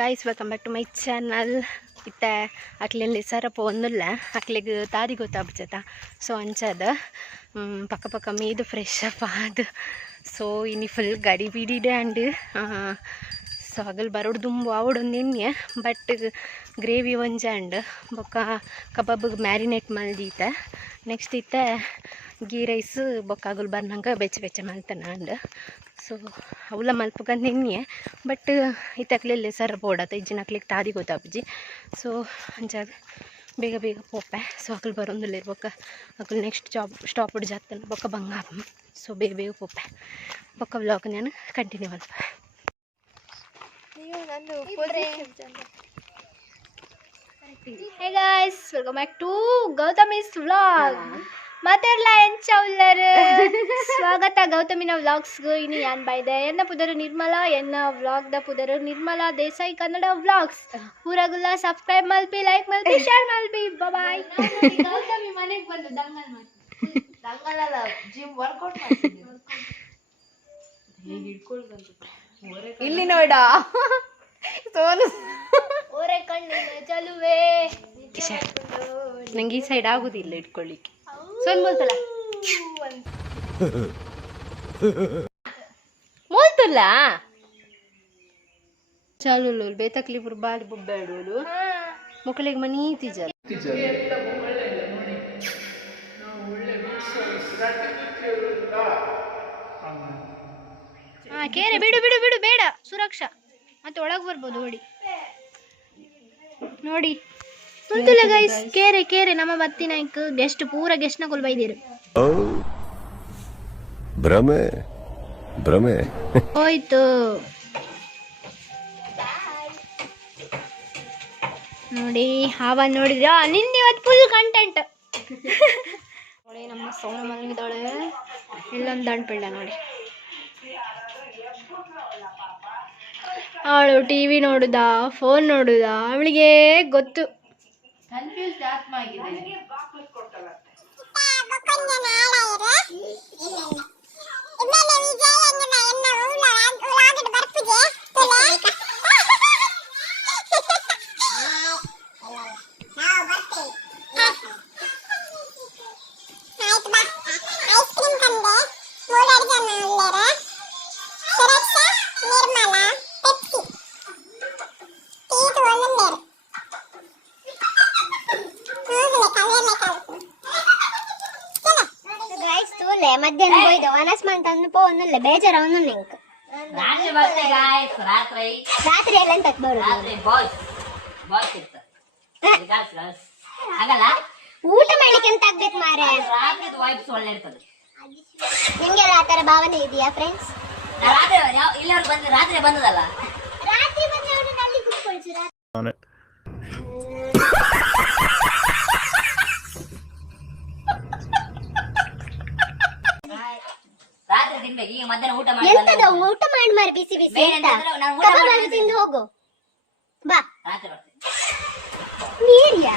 Guys welcome back to my channel. ಇತ್ತ ಅಕ್ಲೆಲ್ಲಿ ಸರಪ ಒಂದಿಲ್ಲ ಅಕ್ಲೆಗೆ ತಾದಿ ಗೊತ್ತಾಗ್ಬಿಡ್ತ ಸೊ ಅಂಚದ ಪಕ್ಕ ಪಕ್ಕ ಮೀದು ಫ್ರೆಶ್ ಅಪ್ ಅದು ಸೊ ಇನ್ನು ಫುಲ್ ಗಡಿ ಬಿಡಿದೆ ಅಂಡ್ ಸೊ ಹಗಲ್ ಬರೋಡು ದುಂಬು ಅವಡೊಂದು ಎಣ್ಣೆ ಬಟ್ ಗ್ರೇವಿ ಒಂಜ ಅಂಡ್ ಬೊಕ್ಕ ಕಬಾಬ್ ಮ್ಯಾರಿನೇಟ್ ಮಲ್ದೀತ ನೆಕ್ಸ್ಟ್ ಇತ್ತ ಗೀ ರೈಸ್ ಬೊಕ್ಕ ಹಗಲ್ ಬರ್ನಂಗೆ ಬೆಚ್ಚ ಮಲ್ತಾನ ಅಂಡ್ ಸೊ ಅವಳ ಮಲ್ಪಕಂದು ಎಣ್ಣೆ ಬಟ್ ಇತ್ತಕ್ಲೆಲ್ಲಿ ಸರ ಬೋಡತ್ತ ಇಜ್ಜಿನ ಹಾಕ್ಲಿಕ್ಕೆ ತಾದಿ ಗೊತ್ತಾಗ್ಜಿ ಸೊ ಅಂಚಾದ ಬೇಗ ಬೇಗ ಪೋಪೆ ಸೊ ಹಗಲ್ ಬರೋದಿಲ್ಲ ಇರ್ಬೊಕ್ಕ ಹಗಲ್ ನೆಕ್ಸ್ಟ್ ಸ್ಟಾಪ್ ಜಾಗ್ತಾನೆ ಬೊಕ್ಕ ಬಂಗ ಸೊ ಬೇಗ ಪೋಪೆ ಬೊಕ್ಕ ವ್ಲಾಗ್ ನಾನು ಕಂಟಿನ್ಯೂ ಅಲ್ಪ. Hey guys, welcome back to Gautami's vlog. ಮಾತೆಲ್ಲ ಎಂಚೌಲ್ಲರ್ ಸ್ವಾಗತ ಗೌತಮಿನ ವ್ಲಾಗ್ಸ್ಗೂ. ಇನ್ನು ಯಾನ್ ಬಾಯ್ದೆ ಎನ್ನ ಪುದರು ನಿರ್ಮಲಾ ಎನ್ನ ವ್ಲಾಗ್ದ ಪುದರು ನಿರ್ಮಲಾ ದೇಸಾಯಿ ಕನ್ನಡ ವ್ಲಾಗ್ಸ್. ಊರಾಗುಲ್ಲ ಸಬ್ಸ್ಕ್ರೈಬ್ ಮಲ್ಪಿ ಲೈಕ್ ಮಲ್ಪಿ ಶೇರ್ ಮಲ್ಪಿ ಬಾಯ್. ಗೌತಮಿ ಮನೆಗೆ ಬಂದು ದಂಗಲ್ ಮಾಡ್ತೀನಿ. ದಂಗಲ್ ಅಲ್ಲ ಜಿಮ್ ವರ್ಕೌಟ್ ಮಾಡ್ತೀನಿ. ಇಲ್ಲಿ ನೋಡ ಸೋನು ಓರೆ ಕಣ್ಣಿನ ಚಲುವೆ ನಂಗೆ ಈ ಸೈಡ್ ಆಗುದಿಲ್ಲ ಇಟ್ಕೊಳ್ಳಿಕ್ಕೆ. ಸೋನ್ ಮೂಲ್ತಲ್ಲ ಮೂಲ್ತಲ್ಲ ಚಾಲು ಬೇತಕ್ಲಿ ಪುರ್ ಬಾಲಿ ಬುಬ್ಬೇಡೋಲು ಮುಕ್ಕಳಿಗೆ ಮನಿ ತಿಜಲ್ ಕೇರೆ ಬಿಡು ಬಿಡು ಬಿಡು ಬೇಡ ಸುರಕ್ಷಾ ಮತ್ತೆ ಒಳಗೆ ಬರ್ಬೋದು ಓಡಿ ನೋಡಿ ಉಂಟುಲ್ಲ ಗೈಸ್ ಕೇರೆ ಕೇರೆ ನಮ್ಮ ಬತ್ತಿನ ಗೆಸ್ಟ್ ಪೂರ ಗೆಸ್ಟ್ ನ ಕೊಲ್ ಬೈದಿರು ಭ್ರಮೆ ಭ್ರಮೆ ಹೋಯ್ತು ನೋಡಿ ಹಾವ ನೋಡಿದ್ರ ನಿಂದ ಇವತ್ತು ಫುಲ್ ಕಂಟೆಂಟ್ ನೋಡಿ ನಮ್ಮ ಸೋನ ಮಲಗಿದವಳೆ ಇಲ್ಲೊಂದು ದಂಡ್ಪಿಳ್ಳ ನೋಡಿ ಅವಳು ಟಿವಿ ನೋಡುದ ಫೋನ್ ನೋಡುದ ಅವಳಿಗೆ ಗೊತ್ತು. ಕನ್ಫ್ಯೂಸ್ ಆತ್ಮ ಆಗಿದೆ. ಮಧ್ಯಾಹ್ನ ಹೋಯ್ದು ಅನಸ್ಮಂತ ಒಂದಲ್ಲ ಬೇಜಾರ ಒಂದೊಂದು ನೆಂಕ್ ರಾತ್ರಿ ಎಲ್ಲ ಎಂತ ಊಟ ಮಾಡ್ಲಿಕ್ಕೆ ಎಂತ ಆಗ್ಬೇಕು ಮಾರೆ ನಿಮ್ಗೆಲ್ಲ ಆತರ ಭಾವನೆ ಇದೆಯಾ ಫ್ರೆಂಡ್ಸ್? ರಾತ್ರಿ ಬಂದದಲ್ಲ ರಾತ್ರಿ ಬಂದ್ರೆ ಅಲ್ಲಿ ಕುತ್ಕೊಳ್ಸಿ ಎಂತದ ಊಟ ಮಾಡಿ ಮಾರಿ ಬಿಸಿ ಬಿಸಿ ಕಬಾಬ್ ತಿಂದು ಹೋಗು ಬಾ ನೀರ್ಯಾ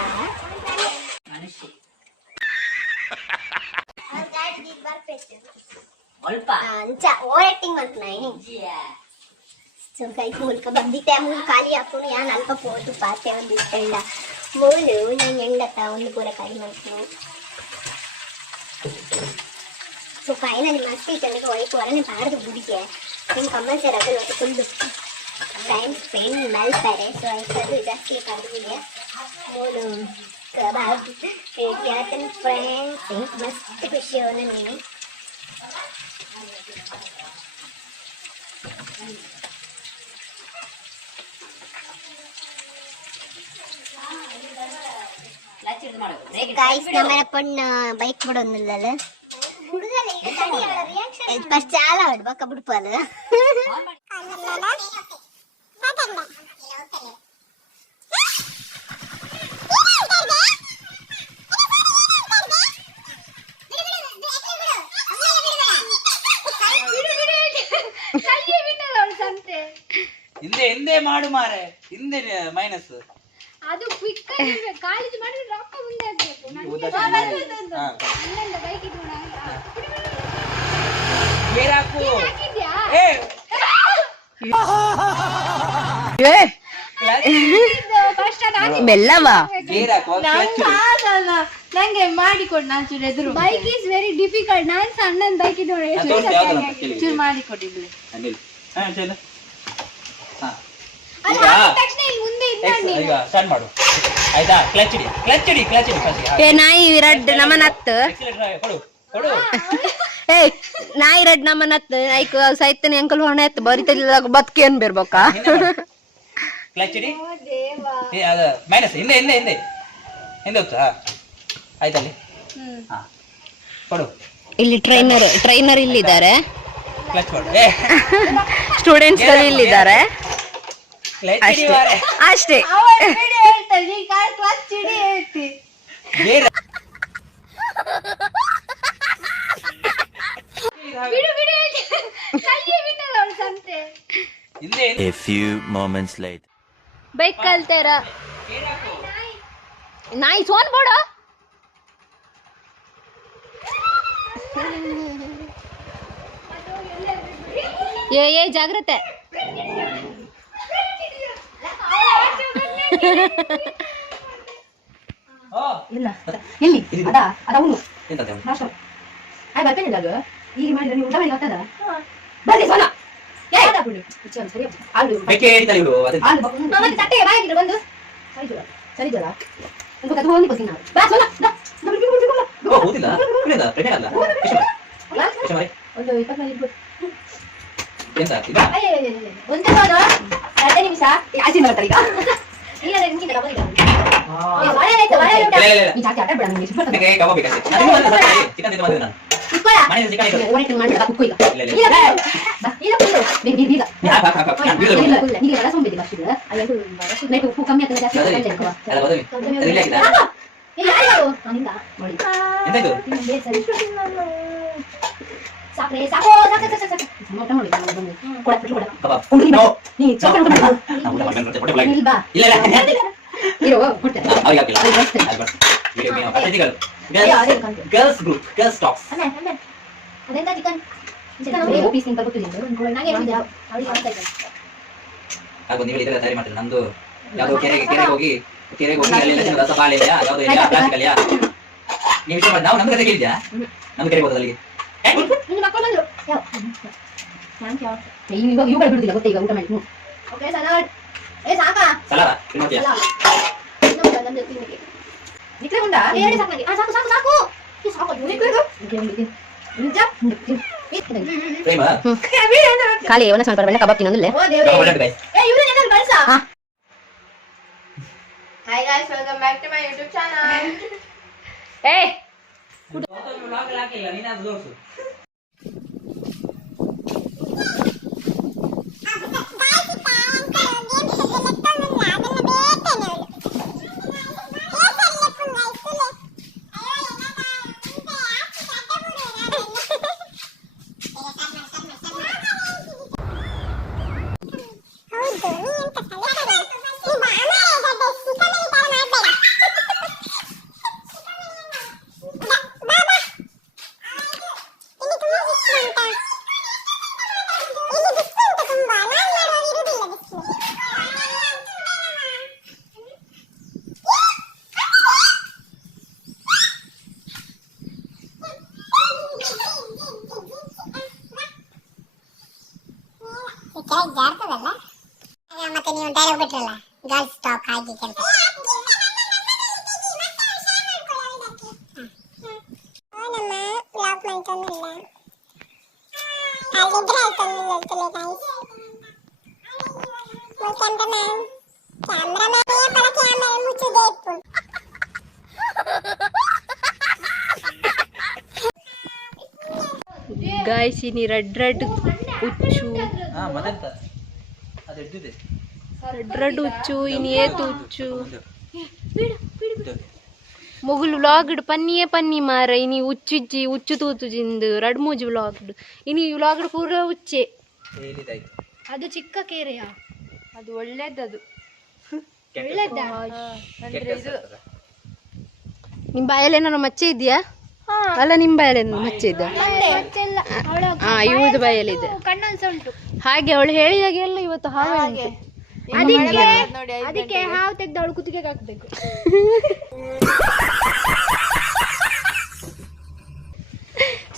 ಅಂಚ ಓವರ್ ಆಕ್ಟಿಂಗ್ ಮಾಡ್ತಾನೆ ಮೂಲಕ ಬಂದಿತ್ತೆ ಮೂಲು ಖಾಲಿ ಹಾಕೊಂಡು ಯಾನ್ ಅಲ್ಪ ಪೋತು ಪಾತೆ ಒಂದು ಇಟ್ಟೆಂಡ ಮೂಲು ನಂಗೆ ಎಂಡತ್ತ ಒಂದು ಪೂರ ಖಾಲಿ ಮಾಡ್ತೀನಿ. ಸೊ ಫೈನಲಿ ಮಸ್ತ್ ಇಟ್ಟನಿಗೆ ಒಯ್ಕು ಹೊರನೆ ಬಾರದು ಗುಡಿಗೆ ನಿಮ್ಮ ಕಂಪಲ್ಸರಿ ಅದನ್ನು ಒಟ್ಟು ಫುಲ್ ಟೈಮ್ ಸ್ಪೆಂಡ್ ಮಾಡ್ತಾರೆ. ಸೊ ಅದು ಜಾಸ್ತಿ ಕರೆದು ಗುಡಿಗೆ ಮೂಲು ಕಬಾಬ್ ಹೇಳ್ತೀನಿ ಫ್ರೆಂಡ್ಸ್ ಮಸ್ತ್ ಖುಷಿ ಅವನ ನೀನು गाइस हमारा पण बाइक ಬಿಡೋದಿಲ್ಲಲ್ಲ ಹುಡುಗಲ್ಲ ಈಗ ತಡಿ ಅವಳ ರಿಯಾಕ್ಷನ್ ಫಸ್ಟ್ ಚಾಲ ಹೊಡ್ಬಕ ಬಿಡ್ಪಲ್ಲ ಹಿಂದೆ ಹಿಂದೆ ಮಾಡು ಮಾರೆ ಹಿಂದೆ ಮೈನಸ್ ಅದು ಕ್ವಿಕ್ ಕಾಲೇಜ್ ಮಾಡಿ ರೊಕ್ಕ ಮುಂದೆ ಆಗಬೇಕು ನನಗೆ ಬೈಕ್ ಇದು ಬೇರಾಕು ಹಾಕಿದ್ಯಾ ಏ ಬೆಲ್ಲವಾ ಗೇರ್ ಹಾಕುವ ಕ್ಲಚ್ ನಂಗೆ ಮಾಡಿಕೊಡು ನಾನು ಚೂರು ಎದುರು ಬೈಕ್ ಈಸ್ ವೆರಿ ಡಿಫಿಕಲ್ಟ್ ನಾನು ಸಣ್ಣ ಬೈಕ್ ಚೂರು ಮಾಡಿಕೊಟ್ಟಿದ್ವಿ ತಕ್ಷಣ ಇಲ್ಲಿ ಮುಂದೆ ಈಗ ಸ್ಟಾರ್ಟ್ ಮಾಡು ಆಯ್ತಾ ಕ್ಲಚ್ ಹಿಡಿ ಫಸ್ಟ್ ಏ ನಾಯಿ ರಡ್ ನಮನತ್ ಕೊಡು ಕೊಡು ಏ ನಾಯಿ ರಡ್ ನಮನತ್ ಐಕ್ ಸೈತನಿ ಅಂಕಲ್ ಹೊಣೆ ಎತ್ ಬರಿತಿಲ್ಲ ಬದುಕಿ ಏನ್ ಬೇರ್ಬೇಕಾ ಕ್ಲಚ್ ಹಿಡಿ ಅದ ಮೈನಸ್ ಹಿಂದೆ ಹೋಗ್ತಾ ಆಯ್ತಲ್ಲಿ ಹಾ ಕೊಡು ಇಲ್ಲಿ ಟ್ರೈನರ್ ಇಲ್ಲಿದ್ದಾರೆ, ಕ್ಲಚ್ ಕೊಡು ಸ್ಟೂಡೆಂಟ್ಸ್ ಗಳು ಇಲ್ಲಿದ್ದಾರೆ ಕ್ಲಚ್ ಹಿಡಿ ಅಷ್ಟೇ. ಗೇರ್ ಹಿಂದೆ A few moments later. Bike ಕಲ್ತಾರ ನಾಯಿ ಸೋನ್ ಬೋಡ ಏ ಜಾಗ್ರತೆ ಇಲ್ಲ ಎಲ್ಲಿ ಅದ ಅವನು ಎಂತದೆ ಆಯ್ ಬರ್ತೇನೆ ಅದು ಈಗ ಮಾಡಿದ್ರೆ ನೀವು ಊಟ ಮಾಡಿ ಆಗ್ತದ ಬರ್ರಿ ಸೋನ ಸರಿ ಹಾಲು ಬೆಕ್ಕೆ ಹಿಡಿತಾರೆ ಇವರು ಅದೇ ಹಾಲು ಮತ್ತೆ ತಟ್ಟೆಗೆ ಬಾಯಿಗೆ ಬಂದು ಸರಿ ಜೋಳ ಒಂದು ಕತ್ತು ಹೋಗಿ ಬರ್ತೀನಿ ನಾನು ಬಾ ಸೋನ ಓ ಹೋದಿಲ್ಲ ಪ್ರೇದ ಪ್ರೇಮ ಅಲ್ಲ ಎಷ್ಟು ಮಾಡಿ ಒಂದು 25 ಇರ್ಬೋದು ಎಂತ ಇದು ಒಂದು ಸೋನ 2 ನಿಮಿಷ ಆಚೆ ಬರ್ತಾರೆ ಈಗ ಇಲ್ಲ ನಿಮ್ಗಿಂತ ಡಬಲ್ ಇದೆ ಮಳೆ ಆಯ್ತು ಮಳೆ ಉಂಟು ಈ ಜಾತಿ ಆಟ ಬಿಡ ನನಗೆ ಸುಮ್ಮನೆ ನನಗೆ ಕಬಾಬ್ ಬೇಕಂತೆ ನಾನು ಬಂದ ಸರಿ ಚಿಕನ್ ತಿಂದು ಬಂದೆ ನಾನು ಕುಕ್ಕಳ ಮನೆಯಲ್ಲಿ ಚಿಕನ್ ಇತ್ತು ಒಡೆ ತಿಂದು ಮಾಡಿ ಕುಕ್ಕು ಈಗ ಇಲ್ಲ ಇಲ್ಲ ಇಲ್ಲ ಬಾ ಇಲ್ಲ ಕುಲ್ಲು ಬೀಗ ಹಾಕ ನಾನು ಬಿಡು ಇಲ್ಲ ಕುಲ್ಲ ನೀಗೆ ಬಡ ಸೋಂಬೇದಿ ಬಸ್ ಇದೆ ಅಲ್ಲಂತೂ ನೈಟ್ ಉಪ್ಪು ಕಮ್ಮಿ ಆಗ್ತದೆ ಜಾಸ್ತಿ ಅಲ್ಲ ಆಗ್ತದೆ ಬದಲಿ ಅದರಲ್ಲಿ ಹಾಕಿದ ಇಲ್ಲ ಯಾರು ಅನಿಂದ ನೋಡಿ ಎಂತ ಇದು ನಿಮಗೆ ಸರಿ ಸಾಕ್ರೆ ಸಾಕು ಮೊಟ್ಟ ನೋಡಿ ಬಂದು ಕೊಡ ಕೊಡ ಕಬಾಬ್ ಕುಡಿ ನೋ ನೀ ಚೋಕರ ಕೊಡ ನಾನು ಊಟ ಮಾಡ್ಕೊಂಡು ಹೊಟ್ಟೆ ಇಲ್ಲ ಬಾ ಇಲ್ಲ ಇಲ್ಲ ಇರೋ ಕೊಟ್ಟೆ ಅವ್ರಿಗೆ ಹಾಕಿಲ್ಲ ವಿಡಿಯೋ ಗೇಮ್ ಅತಿಥಿಗಳು ಗರ್ಲ್ಸ್ ಗ್ರೂಪ್ ಗರ್ಲ್ಸ್ ಟಾಕ್ಸ್ ಅಣ್ಣ ಅಣ್ಣ ಅದೆಂತ ಚಿಕನ್ ಚಿಕನ್ ಪೀಸ್ ನಿಂತ ಕೊಟ್ಟಿದ್ದೀನಿ ನನಗೆ ಹೇಳಿದೆ ಅವಳಿಗೆ ಆಗ್ತಾ ಇದೆ ಆಗ ನೀವು ಇದೆಲ್ಲ ತಯಾರಿ ಮಾಡ್ತೀರಿ ನಂದು ಯಾವ್ದೋ ಕೆರೆಗೆ ಹೋಗಿ ಅಲ್ಲೆಲ್ಲ ರಸ ಬಾಳೆ ಯಾವ್ದೋ ಪ್ಲಾಸ್ಟಿಕ್ ಅಲ್ಲಿಯಾ ನೀವು ವಿಷಯ ಮಾಡಿ ನಾವು ನಮ್ಮ ಕತೆ ಕೇಳಿದ್ಯಾ ನಮ್ಮ ಕೆರೆಗೆ ಹೋಗೋದು ಅಲ್ಲಿಗೆ ನಿನ್ನ ಮಕ್ಕಳು ಬಂದ್ರು ಯಾವ ಥ್ಯಾಂಕ್ ಯು ಇವಾಗ ಇವುಗಳು ಬಿಡುದಿಲ್ಲ ಗೊತ್ತಾ ಈಗ ಊಟ ಮಾಡಿ ಓಕೆ ಸಲಾಡ್ ಏ ಸಾಕಾ ಸಲಾಡ ತಿನ್ನೋತಿಯಾ ನಿಕ್ಲೆ ಉಂಟಾ ಹೇಳಿ ಸಾಕು ನನಗೆ ಸಾಕು ಸಾಕು ಸಾಕು ಈ ಸಾಕು ನಿಕ್ಲೆ ನಿಜ ಪ್ರೇಮ ಖಾಲಿ ಒಂದು ಸ್ವಲ್ಪ ಬೆಳ್ಳ ಕಬಾಬ್ ತಿನ್ನೋದಿಲ್ಲ. ಓ ದೇವ್ರೇ ಒಳ್ಳೆ ಗೈಸ್ ಏ ಇವ್ರು ಏನಾದ್ರು ಕಳ್ಸಾ Hi guys, welcome back to my YouTube channel. ಏ ವ್ಲಾಗ್ ಹಾಕಿಲ್ಲ ನೀನಾದ್ರೂ ತೋರಿಸು ಜಾರ್ತದಲ್ಲ ಮತ್ತೆ ನೀವು ಡೈಲಾಗ್ ಬಿಟ್ರಲ್ಲ ಗರ್ಲ್ಸ್ ಟಾಕ್ ಹಾಗೆ ಕೆಲಸ ನಮ್ಮ ಬ್ಲಾಗ್ ಮಾಡ್ತಾನಲ್ಲ ಅಲ್ಲಿದ್ರೆ ಆಯ್ತಲ್ಲ ಗೈಸ್ ಕ್ಯಾಮ್ರಾಮನ್ ಪರ ಕ್ಯಾಮರಾ ಮುಚ್ಚುದೇ ಇತ್ತು ಗಾಯ್ಸ್ ಇನಿ ರಡ್ ಉಚ್ಚು ಹಾ ಮತ್ತೆಂತ ಅದು ಎದ್ದಿದೆ ರಡ್ ಉಚ್ಚು ಇನಿ ಏತು ಉಚ್ಚು ಮೊಗುಲು ವ್ಲಾಗ್ಡ್ ಪನ್ನಿ ಮಾರ ಇನಿ ಉಚ್ಚಿಜ್ಜಿ ಉಚ್ಚು ತೂತು ಜಿಂದು ರಡ್ ಮೂಜಿ ವ್ಲಾಗ್ಡ್ ಇನಿ ವ್ಲಾಗ್ಡ್ ಪೂರ ಉಚ್ಚೆ ಹೇಳಿದಾಯ್ತು ಅದು ಚಿಕ್ಕ ಕೆರೆಯ ಅದು ಒಳ್ಳೇದದು ಒಳ್ಳೆದ ನಿಮ್ ಬಾಯಲ್ಲಿ ಏನಾರು ಮಚ್ಚೆ ಇದೆಯಾ? ಅಲ್ಲ ನಿಮ್ ಬಾಯಲ್ಲಿ ಏನಾರು ಮಚ್ಚೆ ಇದೆಯಾ? ಹಾ ಇವ್ರದ್ದು ಬಾಯಲ್ಲಿ ಇದೆ ಕಣ್ಣಲ್ಲಿ ಸಹ ಉಂಟು ಹಾಗೆ ಅವಳು ಹೇಳಿದಾಗೆ ಎಲ್ಲ ಇವತ್ತು ಹಾಗೆ ಉಂಟು. ಅದಕ್ಕೆ ಹಾವು ತೆಗ್ದು ಅವಳು ಕುತ್ತಿಗೆಗೆ ಹಾಕ್ಬೇಕು.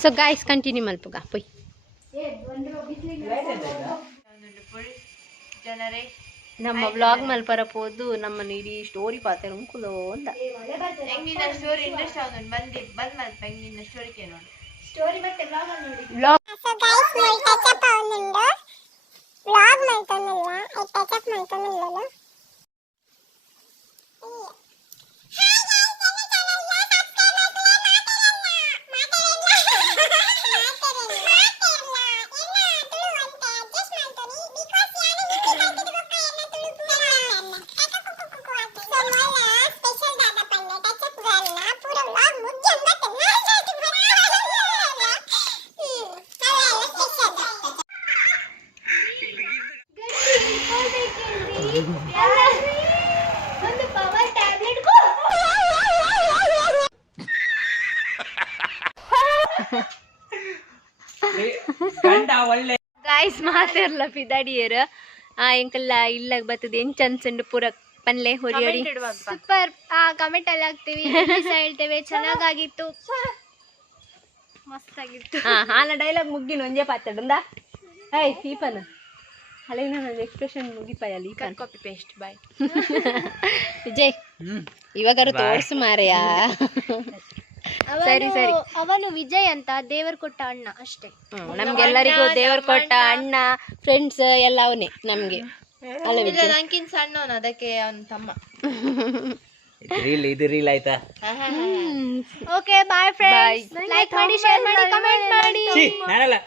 ಸೊ ಗಾಯ್ಸ್ ಕಂಟಿನ್ಯೂ ಮಲ್ಪುಗ ಪೊಯ್ ನಮ್ಮ ವ್ಲಾಗ್ ಮಲ್ಪರ ಹೋದು ನಮ್ಮನ್ನು ಇಡೀ ಸ್ಟೋರಿ ಪಾತೆ ಉಂಕುಲೋ ಅಂತ ಸ್ಟೋರಿ ಮತ್ತೆ ಬ್ಲಾಗ್ ನೋಡಿ. So guys my touch up అవునుండు వ్లాగ్ ಮಾಡ್ತಾನಲ್ಲ ಐ ಟಚ್ ಅಪ್ ಮಾಡ್ತಾನಲ್ಲ ಒಂದು ಪವರ್ ಟ್ಯಾಬ್ಲೆಟ್ ಗಾಯ್ಸ್ ಮಾತಾಡ್ಲ ಪಿದಾಡಿಯರ ಎಂಕಲ್ಲ ಇಲ್ಲಾಗ ಬರ್ತದೆ ಎಂಚ ಅನ್ಸಂಡು ಪೂರ ಪನ್ಲೆ ಹೊರಿ ಸೂಪರ್. ಕಮೆಂಟ್ ಅಲ್ಲಿ ಹಾಕ್ತೀವಿ, ಹೇಳ್ತೇವೆ ಚೆನ್ನಾಗಾಗಿತ್ತು, ಮಸ್ತ್ ಆಗಿತ್ತು. ಹಾನ ಡೈಲಾಗ್ ಮುಗ್ಗಿನ ಒಂದೇ ಪಾತಾಡಂದ ಏಯ್ ಈಪನ ಅಲ್ಲಿನ ನನ್ನ ಎಕ್ಸ್ಪ್ರೆಷನ್ ಮುಗಿಪಾಯಲ್ಲಿ ಕಾಪಿ ಪೇಸ್ಟ್ ಬಾಯ್. ವಿಜಯ್ ಇವಾಗಾರು ತೋರ್ಸು ಮಾರೆಯ. ಸರಿ ಸರಿ, ಅವನು ವಿಜಯ್ ಅಂತ ದೇವರು ಕೊಟ್ಟ ಅಣ್ಣ ಅಷ್ಟೇ. ನಮ್ಗೆಲ್ಲರಿಗೂ ದೇವ್ರು ಕೊಟ್ಟ ಅಣ್ಣ ಫ್ರೆಂಡ್ಸ್ ಎಲ್ಲ ಅವನೇ ನಮ್ಗೆ. ಅಲ್ಲ ವಿಜಯ್ ನಂಗಿನ್ ಸಣ್ಣವನು, ಅದಕ್ಕೆ ಅವನ ತಮ್ಮ. ಇದು ರೀಲ್ ಆಯ್ತಾ? Okay bye friends. ಲೈಕ್ ಮಾಡಿ, ಶೇರ್ ಮಾಡಿ, ಕಮೆಂಟ್ ಮಾಡಿ. ನಾನಲ್ಲ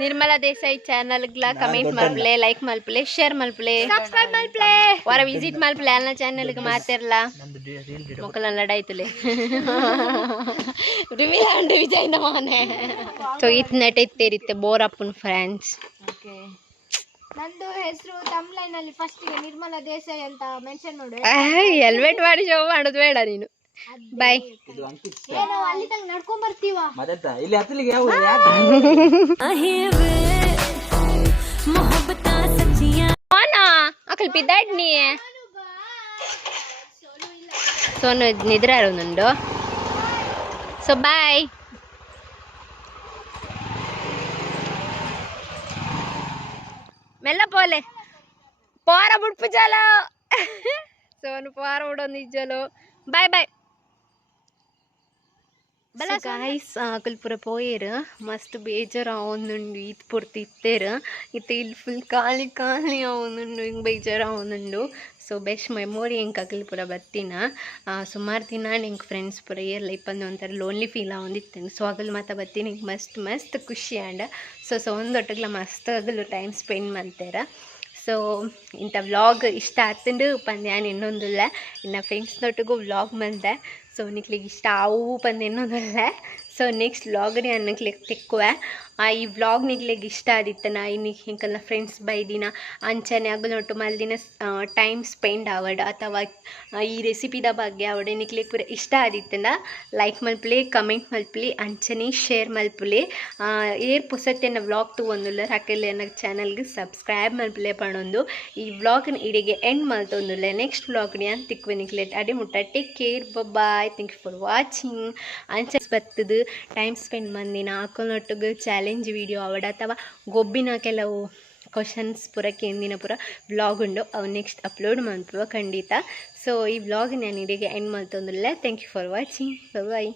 ನಿರ್ಮಲಾ ದೇಸಾಯಿ ಚಾನಲ್ಗ್ಲ ಕಮೆಂಟ್ ಮಲ್ಪಲೆ, ಲೈಕ್ ಮಲ್ಪಲೆ, ಶೇರ್ ಮಲ್ಪಲೆ, ಸಬ್ಸ್ಕ್ರೈಬ್ ಮಲ್ಪ್ಲೆ, ವಾರ ವಿಸಿಟ್ ಮಲ್ಪಲೆ ಅನ್ನ ಚಾನಲ್ಗೆ ಮಾತಾರಲ್ಲ ಮಕ್ಕಳ ಲಡಾಯ್ತಲೆ ರಿವೀಲ್ ಅಂಡ್ ವಿಜಯ್ ನಮನೆ. ಸೊ ಇತ್ ನಟೈತೇರಿತ್ತೆ ಬೋರ್ ಅಪ್ಪನ್ ಫ್ರೆಂಡ್ಸ್. ನಂದು ಹೆಸರು ತಮ್ಲೈನ್ ಅಲ್ಲಿ ಫಸ್ಟ್ ಗೆ ನಿರ್ಮಲಾ ದೇಸಾಯಿ ಅಂತ ಮೆನ್ಷನ್ ಮಾಡು. ಹೆಲ್ಮೆಟ್ ಮಾಡಿ ಶೋ ಮಾಡೋದು ಬೇಡ ನೀನು. ಬಾಯ್. ಏನೋ ಅಲ್ಲಿ ತನಕ ನಡ್ಕೊಂಡ್ ಬರ್ತೀವ. ಮದತ್ತ ಇಲ್ಲಿ ಹತ್ತಲಿಗೆ ಯಾವ ಅಕಲ್ ಪಿದ್ದಾಡ್ನಿ ಸೋನು ನಿದ್ರಾರು ನಂದು. So bye. ಮೆಲ್ಲ ಪೋಲೆ ಪಾರ ಬಿಡ್ಪು ಚಾಲ ಸೋನು ಪಾರ ಬಿಡೋದು ನಿಜಲು. ಬಾಯ್ ಬಾಯ್. ಗಾಯ್ಸ್ ಅಕಲ್ಪುರ ಪೋಯೇರು ಮಸ್ತ್ ಬೇಜಾರು ಅವನುಂಡು ಈತ್ ಪೂರ್ತಿ ಇತ್ತೇರು ಇತ್ತು ಇಲ್ಲಿ ಫುಲ್ ಖಾಲಿ ಖಾಲಿ ಅವನುಂಡು ಹಿಂಗೆ ಬೇಜಾರು ಅವನುಂಡು. ಸೊ ಬೆಸ್ಟ್ ಮೆಮೊರಿ ಹೆಂಗೆ ಅಕಲ್ಪುರ ಬತ್ತಿನ ಸುಮಾರು ದಿನ ನಿಂಗೆ ಫ್ರೆಂಡ್ಸ್ ಪುರ ಇಯರ್ಲ ಇಪ್ಪಂದು ಒಂಥರ ಲೋನ್ಲಿ ಫೀಲ್ ಆಗೊಂದಿತ್ತೇನೆ. ಸೊ ಆಗಲ್ ಮಾತಾ ಬತ್ತೀನಿ ಹಿಂಗೆ ಮಸ್ತ್ ಮಸ್ತ್ ಖುಷಿ ಆಂಡ. ಸೊ ಒಂದೊಟ್ಟಿಗೆ ಮಸ್ತ್ ಆಗಲು ಟೈಮ್ ಸ್ಪೆಂಡ್ ಮಾಡ್ತಾರ. ಸೊ ಇಂಥ ವ್ಲಾಗ್ ಇಷ್ಟ ಆಗ್ತಂಡು ಪಂದು ನಾನು ಇನ್ನೊಂದಿಲ್ಲ ಇನ್ನು ಫ್ರೆಂಡ್ಸ್ನೊಟ್ಟಿಗೂ ವ್ಲಾಗ್ ಬಂದೆ. ಸೊ ನಿಕ್ಲಿಗೆ ಇಷ್ಟ ಆವು ಪಂದು ಇನ್ನೊಂದಲ್ಲ. So next ವ್ಲಾಗ್ನೇ ಅನ್ನಕ್ಲಿಗೆ ತೆಕ್ಕುವೆ. ಈ ವ್ಲಾಗ್ ನಿಕ್ಲಿಗೆ ಇಷ್ಟ ಆದಿತ್ತನ ಇನ್ನು ಹಿಂಗೆಲ್ಲ ಫ್ರೆಂಡ್ಸ್ ಬೈದಿನ ಅಂಚನೆ ಆಗಲೊಟ್ಟು ಮಲ್ದಿನ ಟೈಮ್ ಸ್ಪೆಂಡ್ ಆವಡ್ ಅಥವಾ ಈ ರೆಸಿಪಿದ ಬಗ್ಗೆ ಅವಡೆ ನಿಕ್ಲಿಗೆ ಪೂರ ಇಷ್ಟ ಆದಿತ್ತನ ಲೈಕ್ ಮಲ್ಪಲೆ, ಕಮೆಂಟ್ ಮಲ್ಪಲೆ, ಅಂಚನೆ ಶೇರ್ ಮಲ್ಪಲೆ. ಏರ್ ಪುಸತ್ತೆನ ವ್ಲಾಗ್ ತಗೊಂದುಲ್ಲ ಹಾಕಲೆ ನನ್ನ ಚಾನಲ್ಗೆ ಸಬ್ಸ್ಕ್ರೈಬ್ ಮಲ್ಪಲೆ ಪಣೊಂದು. ಈ ವ್ಲಾಗ್ನ ಇಡೆಗೆ ಎಂಡ್ ಮಲ್ತೊಂದುಲ್ಲ. ನೆಕ್ಸ್ಟ್ ವ್ಲಾಗ್ನೇ ಅಂತ ತಿಕ್ವೆ ನಿಕ್ಲೆಟ್ ಅಡೆ ಮುಟ್ಟ. Take care, bye. Thank you for watching. ಅಂಚೆ ಬರ್ತದು ಟೈಮ್ ಸ್ಪೆಂಡ್ ಮಂದಿನ ಅಕ್ಕನೊಟ್ಟಿಗೆ ಚಾಲೆಂಜ್ ವಿಡಿಯೋ ಅವಡ ಅಥವಾ ಗೊಬ್ಬಿನ ಕೆಲವು ಕ್ವಶನ್ಸ್ ಪೂರ ಕೇಂದಿನ ಪೂರ ವ್ಲಾಗ್ ಉಂಡು ಅವು ನೆಕ್ಸ್ಟ್ ಅಪ್ಲೋಡ್ ಮಾಡ್ತೀವ ಖಂಡಿತ. ಸೊ ಈ ವ್ಲಾಗ್ ನಾನು ಇಡೆಗೆ ಎಂಡ್ ಮಾಡ್ತೊಂದಿಲ್ಲ. Thank you for watching. Bye.